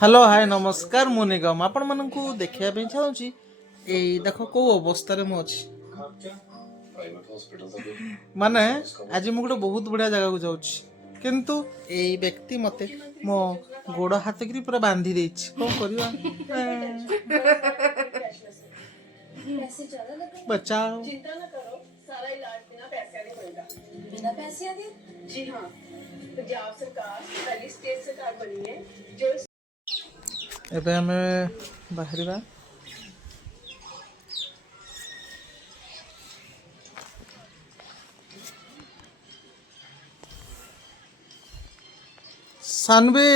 hello hi नमस्कार मु निगम आपण मानकु देखिया पे चाहूची एई देखो को अवस्था रे मु अछि माने आज मु गोटे बहुत बढ़िया जगह को जाउची किंतु एई व्यक्ति मते मो गोड़ हाथ करी पूरा बांधी देछि को करबा बचाओ चिंता न करो सारा इलाज बिना पैसे नहीं होएगा बिना पैसे दे जी हां पंजाब सरकार पहली स्टेट सरकार बनी है जो एबे हमें बाहरिबा सानवे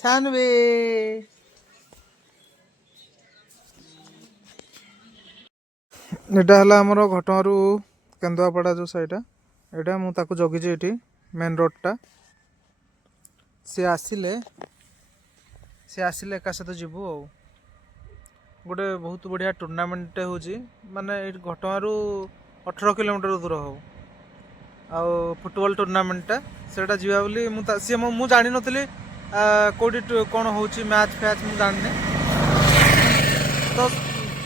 सानवे एटा हला हमरो घटनारू केंदुआपड़ा जो साइड एटा मु ताको जगी जे एठी मेन रोड टा से आसिले एका सहित जीवु आ गोटे बहुत बढ़िया टूर्नामेंट होची माने घटनारू 18 किलोमीटर दूर हो आ फुटबॉल टूर्नामेंट सेटा जीवा बोली मु जानि नथली कोडी कोन होची मैच फैच मु जानने तो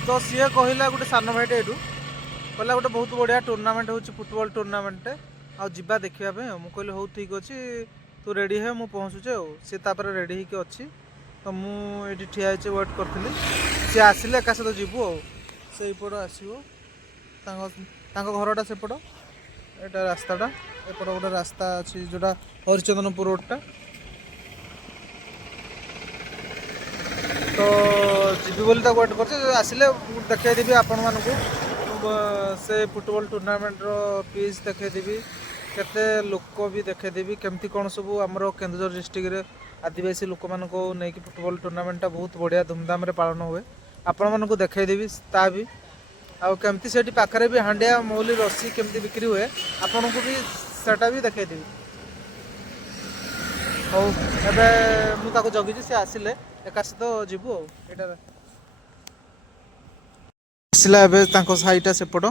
तो सी कहला गोटे सान भाईटे एठू कहला गोटे बहुत बढ़िया टूर्नामेंट होची फुटबॉल टूर्नामेंट आ जीवा देखिया पे मु कहली हो ठीक अछि तू रेडी है मु पहुँचुचे सी तापर रेडी होके अच्छी तो मुझे ठिया वेट करी सी आसिले एका सहित जीवु आईपट आसो घरटा सेपट एटा रास्ताटा एपट गोटे रास्ता अच्छी जोटा हरिचंदनपुर रोडटा तो जीवी बोली वेट कर आसिले देखदेवी आपण मानक से फुटबॉल टूर्नामेंट पीच देखदेवी केते लोक भी देखदेवी केमती कौन सब आमर केन्दुझर डिस्ट्रिक्ट रे आदिवासी लोक मान नहीं कि फुटबॉल टूर्नामेंटा बहुत बढ़िया धूमधाम पालन हुए आपण मानक देखदेवी ता भी आमती से पाखे भी हांडिया मौली रस्सी केमती बिक्री हुए आपण को भी सेटा भी देखदेवी हौ एबे मु जगी सी आसिले एका सहित जीवु आसला एबे साईटा सेपट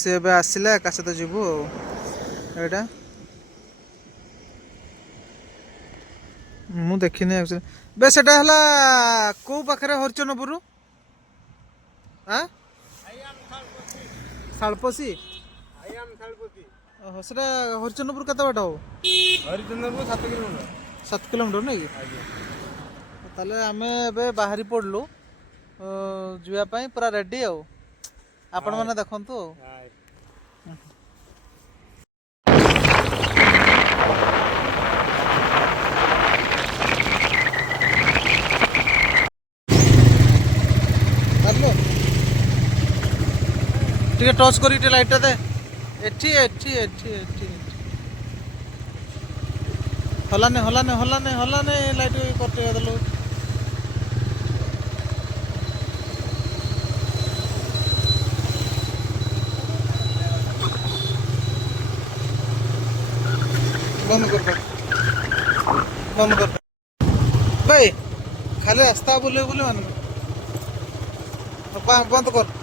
सी एबे आसला एका सहित जीवु एटा मु देखिनी बे सेटा हला को पाखरे हरिचंदनपुर हां सालपसी ओहो सेटा हरिचंदनपुर कते बाट हो हरिचंदनपुर 7 किलोमीटर 7 किलोमीटर नहीं ताले आमे एबे बाहरी पड़लु जुआ पई पूरा रेडी हो आपण माने देखंतु टे टच कर लाइट दे एठी एठी एठी एठी हलाने हलाने हलाने हलाने लाइट कटे देलो बंद कर भाई खाली रास्ता बोले बोले मान बंद कर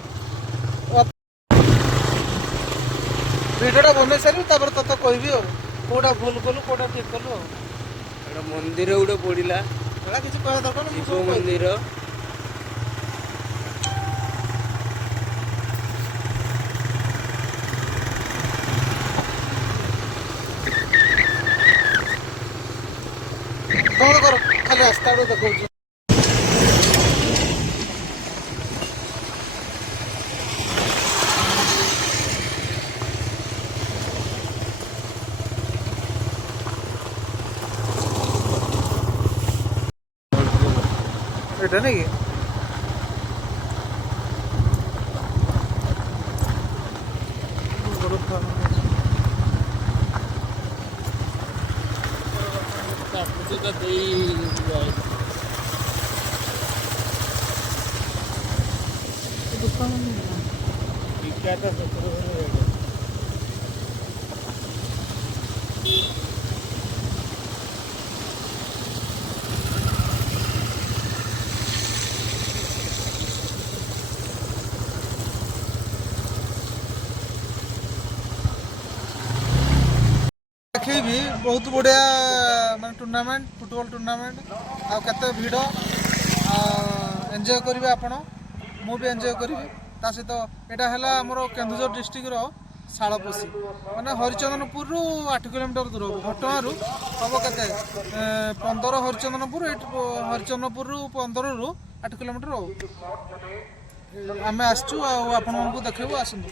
भिडियोटा बन सारी तो कहबी कौटा भूल कलु कौटा ठीक कलु मंदिर गोटे पड़ा किसी कह दरकार शिव मंदिर बंद कर खाली रास्ता देखा एटा नहीं भी बहुत बढ़िया मान टूर्नामेंट फुटबॉल टूर्नामेंट आ केते भिड़ एंजॉय करेंगे आपण मु भी एंजॉय करी ता सहित यहाँ है आमर केन्दुझर डिस्ट्रिक्ट शालपोशी माने हरिचंदनपुर रु 8 किलोमीटर दूर घटगाँ हम के 15 हरिचंदनपुर हरिचंदनपुर रु 15 रु 8 किलोमीटर आम आसचु आपण देखू आसतु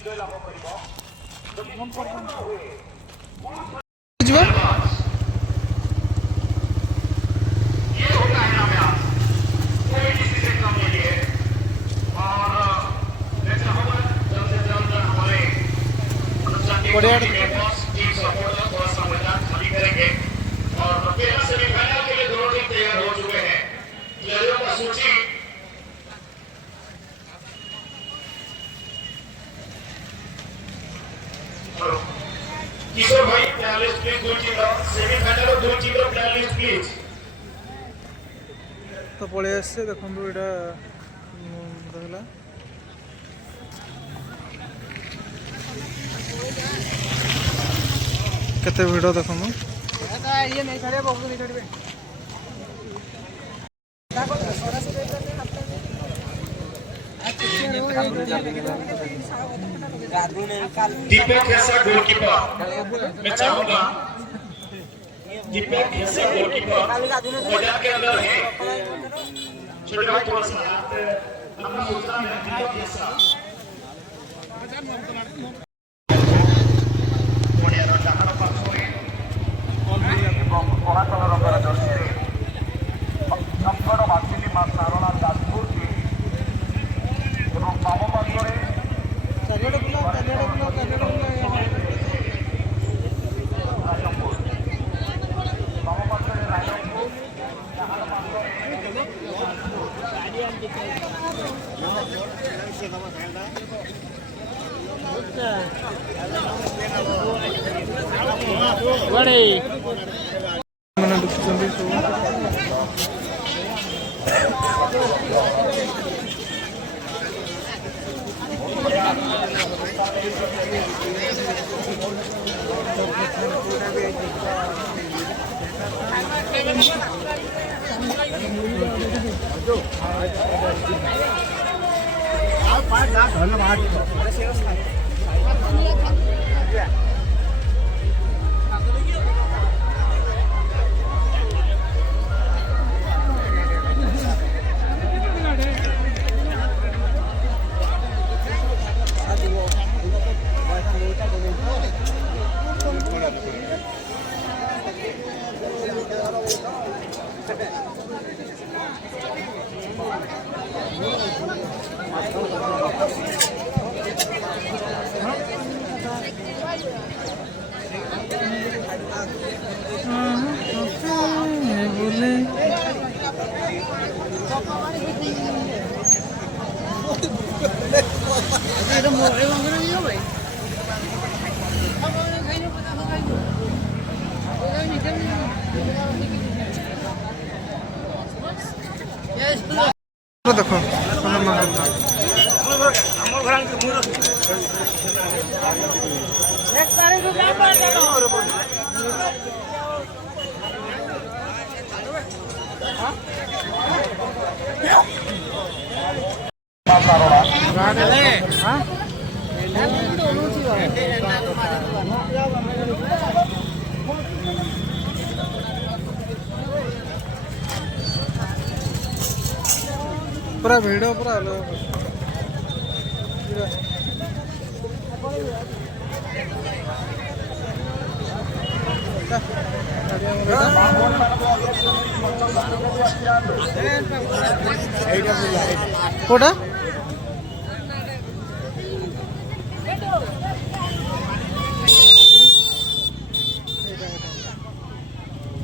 किशोर भाई प्लेयर्स प्लीज गोलकीपर सेमीफाइनल और गोलकीपर प्लेयर्स प्लीज तो पलि आसे देखो यहाँ रहा केते भिड़ देखो दीपक ऐसा गोलकीपर मैं चाहूंगा दीपक ऐसा गोलकीपर मैदान के अंदर है छोटे भाई थोड़ा सा अपना सूचना में दीपक ऐसा मैंने दुखुचंदी सब देखो पूरा भिड़ पूरा कोटा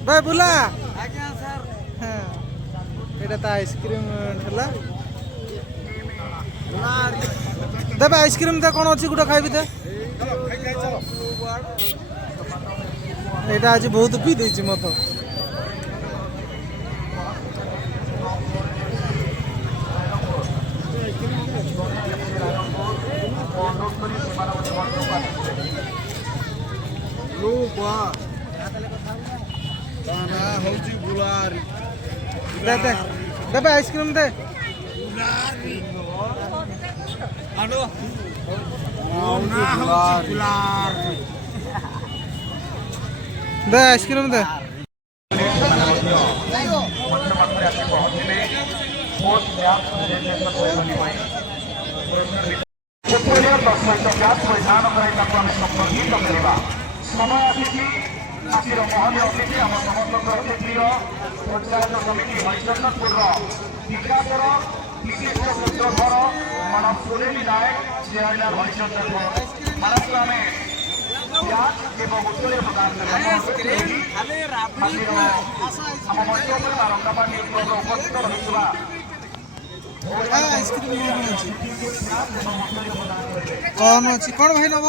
भाई बुला এটা তো আইসক্রিম ହେଲା দেবে আইসক্রিম দে কোন ଅଛି গুটা খাইবি দে এটা আজ বহুত পি ଦେଇଛି মত ହଉଛି ବୁଲାରେ दे दे दे बे आइसक्रीम दे दे आइसक्रीम दे समय आसी आजिर महल अतिथि आम समस्त प्रिय पंचायत समिति हरिचंदनपुर टीकापुर विशिष्ट पुत्रधर मानव सुनील नायक चेयरमैन हरिचंदनपुर मानव आम प्याज एवं उत्तरे प्रदान आम मंच रंगापाटी उपस्थित रही कौन अच्छी कौन भाई नब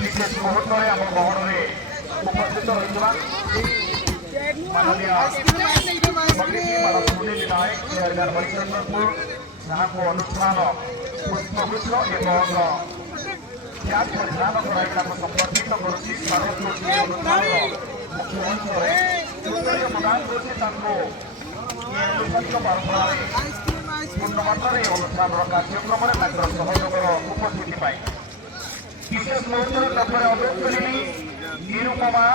विशेष मुहूर्त में आम गहन में उपस्थित रही माननीय मानव सुनील नायक चेयरमैन हरिचंदनपुर जहाँ को अनुष्ठान पुष्पगुच्छ एवं प्याज परिधान कराई संपर्कित करुच्ची मुख्यमंत्री उत्तरीय प्रदान करुच्ची परंपरा पूर्णमात्रा अनुष्ठान कार्यक्रम में सहयोगर उपस्थिति पाई विशेष मुहूर्त अनुरोध करी निरुपमा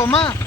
कमा